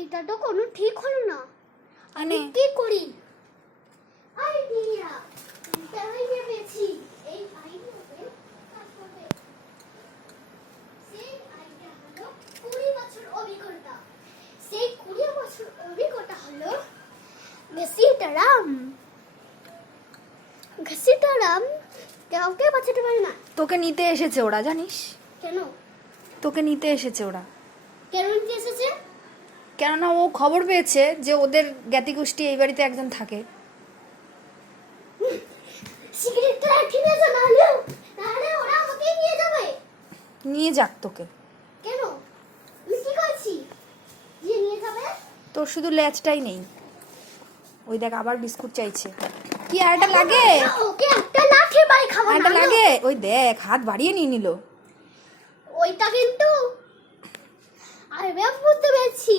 এইটা তো কোনো ঠিক হলো না। আমি আনে কি করি? আইডিয়া আইডিয়া পেয়েছি। এই আইডিয়াতে কাজ করবে। সেই আইডিয়া হলো 20 বছর অভিজ্ঞতা। সেই 20 বছর অভিজ্ঞতা হলো ঘসিটারাম কাউকে বাঁচাতে পারে না। তোকে নিতে এসেছে ওরা, জানিস? কেন? তোকে নিতে এসেছে ওরা। কেন নিতে এসেছে? কেননা ও খবর পেয়েছে যে ওদের জ্ঞাতিগোষ্ঠী এই বাড়িতে একজন থাকে। সিগারেটটা রেখে দে, নাহলে ওরা আমাকে নিয়ে যাবে। নিয়ে যাক তোকে। কেন? আমি কি করছি যে নিয়ে যাবে? তোর শুধু ল্যাচটাই নেই। ওই দেখ আবার বিস্কুট চাইছে। কি আর একটা লাগে? ওকে একটা লাঠি বাড়ি খাবো না। একটা লাগে? ওই দেখ হাত বাড়িয়ে নিয়ে নিল। ওইটা কিন্তু আমি বুঝতে পেরেছি